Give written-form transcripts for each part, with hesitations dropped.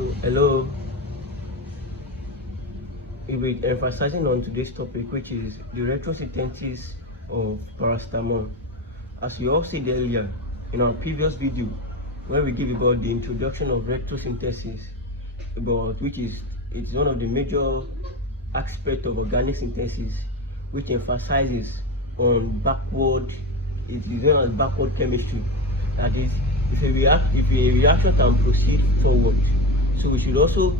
So, hello, we'll be emphasizing on today's topic, which is the retrosynthesis of paracetamol. As we all said earlier in our previous video, where we give about the introduction of retrosynthesis, about it's one of the major aspects of organic synthesis, which emphasizes on backward. It is known as backward chemistry. That is, if a reaction can proceed forward, so we should also,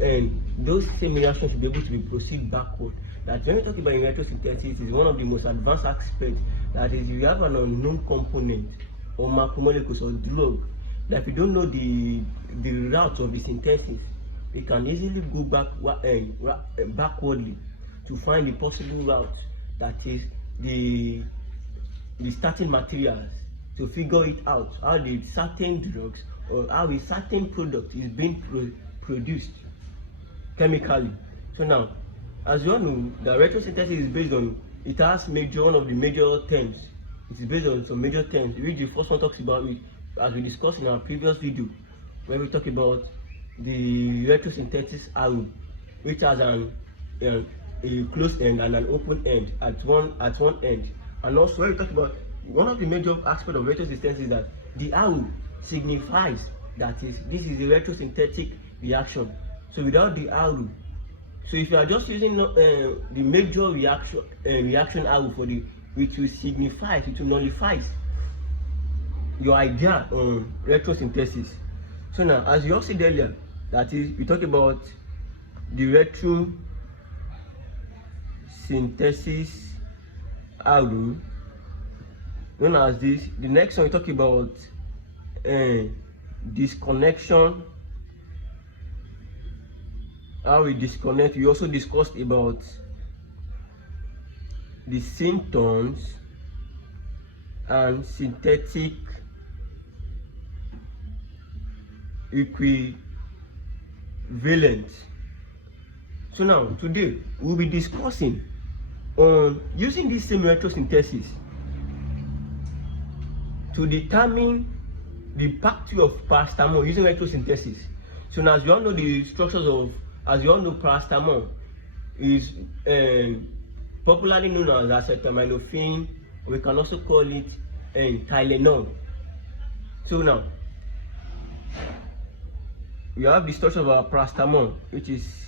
and those same reactions should be able to proceed backward. That when we talk about retrosynthesis, is one of the most advanced aspects. That is, you have an unknown component or macromolecules or drug that if you don't know the route of the synthesis, we can easily go backwardly to find the possible route, that is the starting materials, to figure it out how the certain drugs or how a certain product is being produced chemically. So now, as you all know, the retrosynthesis is based on, it has one of the major terms. It is based on some major terms, which the first one talks about, as we discussed in our previous video, where we talk about the retrosynthesis arrow, which has a closed end and an open end at one end. And also, when we talk about one of the major aspects of retrosynthesis, is that the arrow signifies that this is a retrosynthetic reaction. So without the arrow, so if you are just using the major reaction arrow for which will signify, it will nullify your idea on retrosynthesis. So now, as you all said earlier, that is, we talk about the retrosynthesis arrow, known as this. The next one we talk about disconnection, how we disconnect. We also discussed about the symptoms and synthetic equivalent. So now today we'll be discussing on using this same retrosynthesis to determine the pathway of paracetamol using retrosynthesis. So now, as you all know, the structures of, as you all know, paracetamol is popularly known as acetaminophen, or we can also call it Tylenol. So now, we have the structure of our paracetamol, which is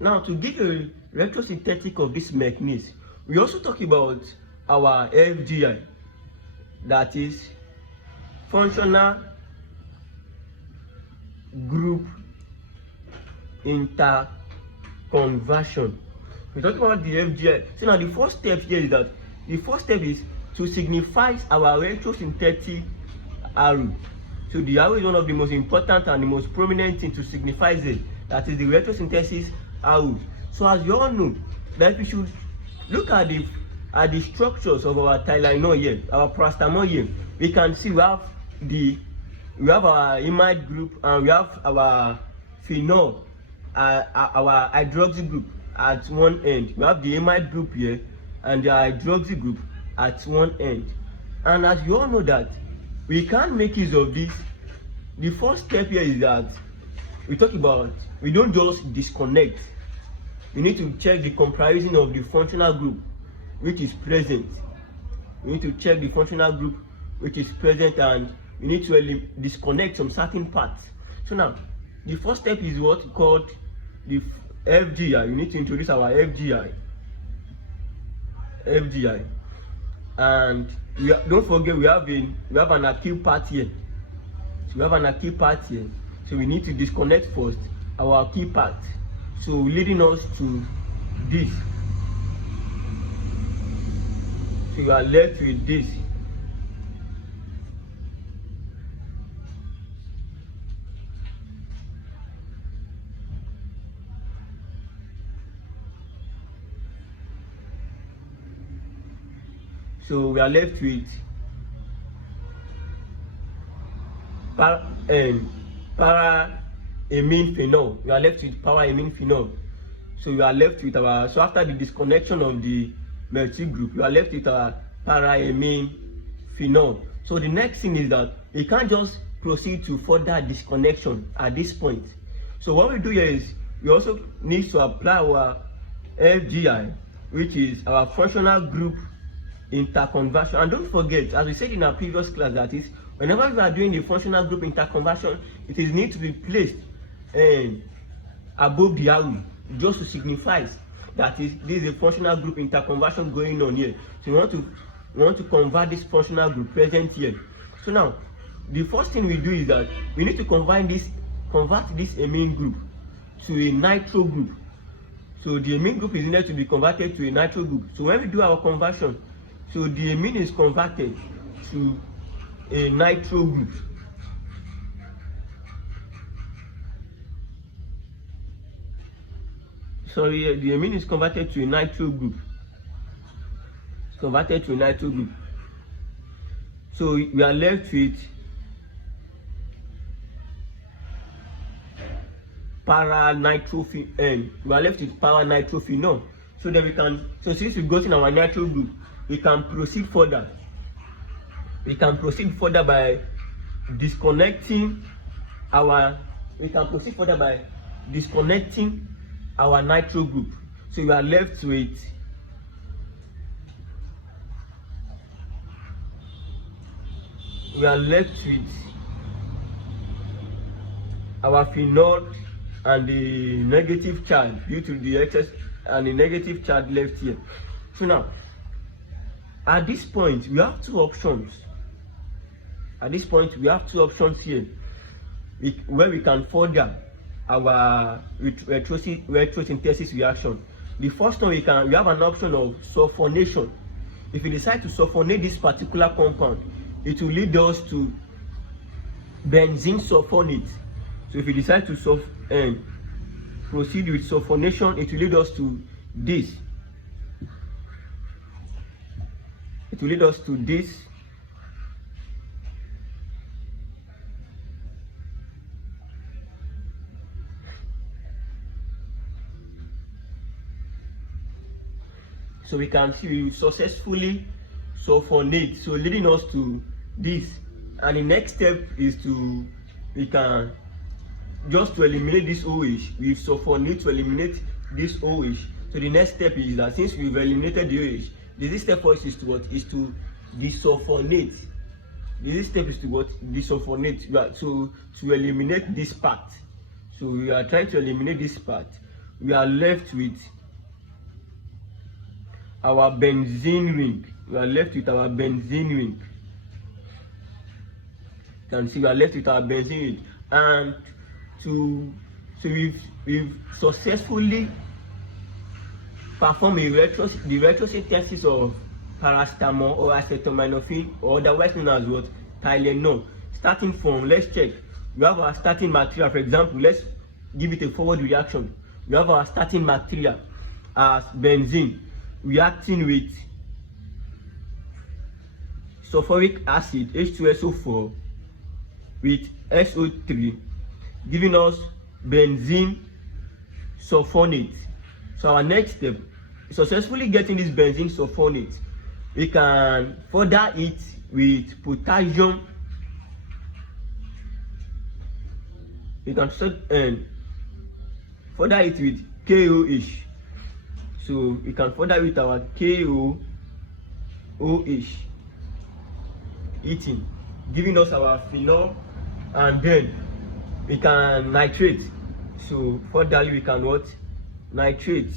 now, to give a retrosynthetic of this mechanism, we also talk about our FGI, that is functional group interconversion. We talk about the FGI. So now the first step here is that the first step is to signify our retrosynthetic arrow. So the arrow is one of the most important and the most prominent thing to signify it. That is the retrosynthesis arrow. So as you all know, that we should look at the structures of our Tylenol here, our paracetamol here. We can see we have our imide group and we have our phenol, our hydroxy group at one end. We have the imide group here and the hydroxy group at one end. And as you all know that we can't make use of this, the first step here is that we talk about, we don't just disconnect. We need to check the comparison of the functional group which is present. We need to check the functional group which is present, and we need to disconnect some certain parts. So now, the first step is what we called the FGI. We need to introduce our FGI. And don't forget we have an acute part here. So we have an acute part here. So we need to disconnect first our key part. So leading us to this. So you are left with this. So we are left with paraamine phenol. We are left with paraamine phenol. So we are left with our, so after the disconnection of the methyl group, we are left with our paraamine phenol. So the next thing is that we can't just proceed to further disconnection at this point. So what we do here is we also need to apply our FGI, which is our functional group interconversion. And don't forget, as we said in our previous class, that is, whenever we are doing the functional group interconversion, it is need to be placed above the arrow, just to signify that is, this is a functional group interconversion going on here. So we want to convert this functional group present here. So now, the first thing we do is that we need to convert this amine group to a nitro group. So the amine group is needed to be converted to a nitro group. So when we do our conversion, so the amine is converted to a nitro group. Sorry, the amine is converted to a nitro group. It's converted to a nitro group. So we are left with paranitrophenol. So then we can, so since we've gotten our nitro group, we can proceed further. We can proceed further by disconnecting our nitro group. So we are left with our phenol and the negative charge due to the excess and the negative charge left here. So now, at this point, we have two options. Here, where we can further our retrosynthesis reaction. The first one, we have an option of sulfonation. If we decide to sulfonate this particular compound, it will lead us to benzene sulfonate. So if we decide to proceed with sulfonation, it will lead us to this. So we can see we successfully sulfonate, so leading us to this. And the next step is we can just to eliminate this OH, we sulfonate to eliminate this OH. So the next step is that since we've eliminated the OH, the next step for us is to what? Is to desulfonate. The next step is to what? Desulfonate. To eliminate this part. So we are trying to eliminate this part. We are left with our benzene ring. You can see we are left with our benzene ring. And so we've successfully performed the retrosynthesis of paracetamol or acetaminophen, or otherwise known as what? Tylenol. Starting from, let's check, we have our starting material. For example, let's give it a forward reaction. We have our starting material as benzene reacting with sulfuric acid H2SO4 with SO3, giving us benzene sulfonate. So our next step, successfully getting this benzene sulfonate, we can further it with potassium. We can further it with KOH. So we can further with our KOH eating, giving us our phenol, and then we can nitrate. So furtherly we can what? Nitrate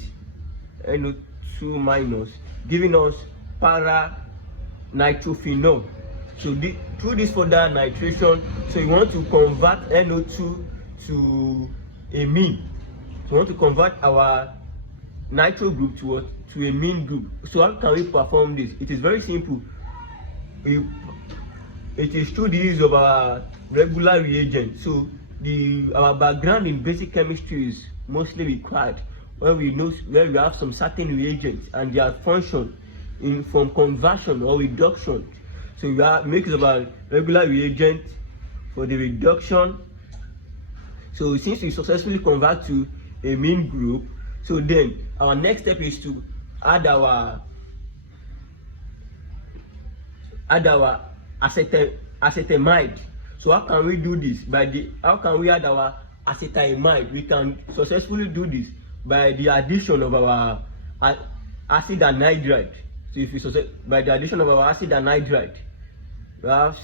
NO2 minus, giving us paranitrophenol. So through this further nitration, so you want to convert NO2 to amine. So we want to convert our nitro group to what? To amine group. So how can we perform this? It is very simple. It is through the use of our regular reagent. So our background in basic chemistry is mostly required when we have some certain reagents and their function from conversion or reduction. So we make use of our regular reagent for the reduction. So since we successfully convert to amine group, So then our next step is to add our acetamide. So how can we do this? How can we add our acetamide? We can successfully do this by the addition of our acid anhydride. So if you by the addition of our acid anhydride, we have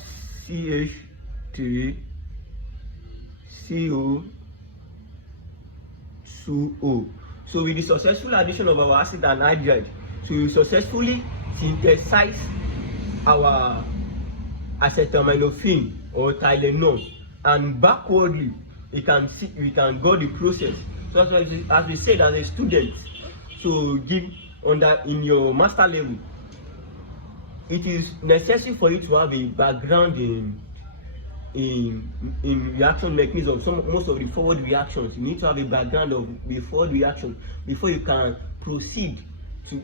CH3CO2O. So with the successful addition of our acid anhydride, so we successfully synthesize our acetaminophen or Tylenol, and backwardly we can go the process. So that's why, as we said, as a student, so in your master level, it is necessary for you to have a background in reaction mechanism. Most of the forward reactions, you need to have a background of the forward reaction before you can proceed to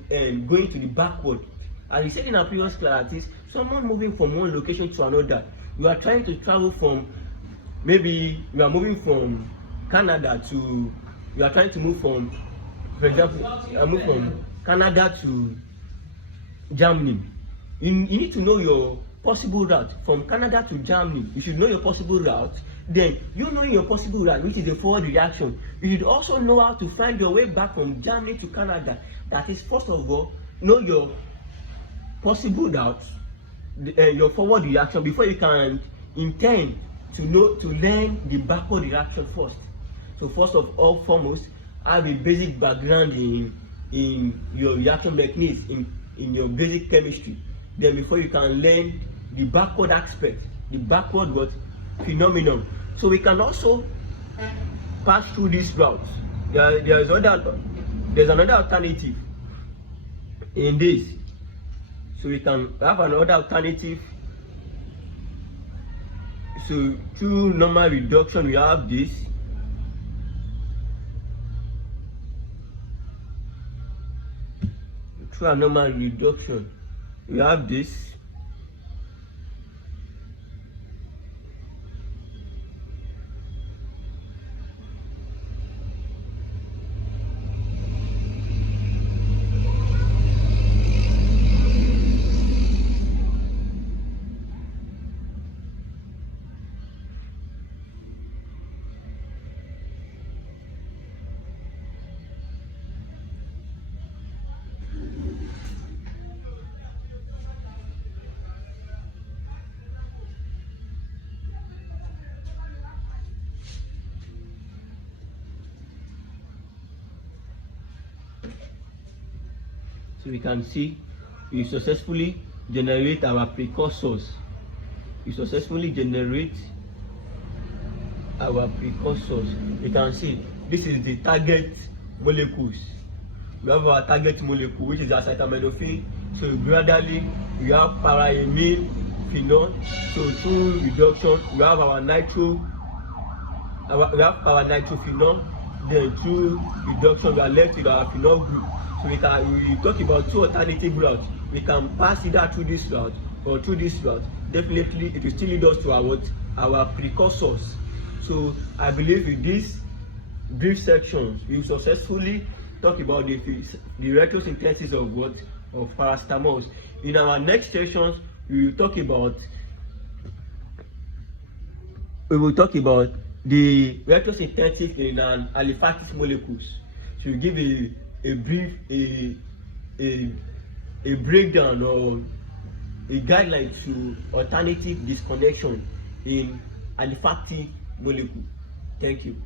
going to the backward. As we said in our previous class, is someone moving from one location to another. You are trying to travel from, maybe you are moving from Canada to, you are trying to move from, for example, move from Canada to Germany. You need to know your possible route from Canada to Germany. You should know your possible route. Then, you knowing your possible route, which is a forward reaction, you should also know how to find your way back from Germany to Canada. That is, first of all, know your possible route, your forward reaction, before you can intend to learn the backward reaction first. So first of all, foremost, have a basic background in your reaction mechanism, in your basic chemistry. Then before you can learn the backward aspect, the backward phenomenon. So we can also pass through this route. There's another alternative in this. So we can have another alternative. So through normal reduction, we have this. Through a normal reduction, we have this. So we can see we successfully generate our precursors. We successfully generate our precursors. You can see this is the target molecules. We have our target molecule, which is acetaminophen. So gradually we have paraamine phenol. So through reduction we have our nitrophenol. Then through reduction we are left with our phenol group. So we talk about two alternative routes. We can pass either through this route or through this route. Definitely it will still lead us to our precursors. So I believe with these brief sections we successfully talk about the retrosynthesis of paracetamol. In our next sections we will talk about the retrosynthesis in an aliphatic molecules. So we give a brief breakdown or a guideline to alternative disconnection in aliphatic molecule. Thank you.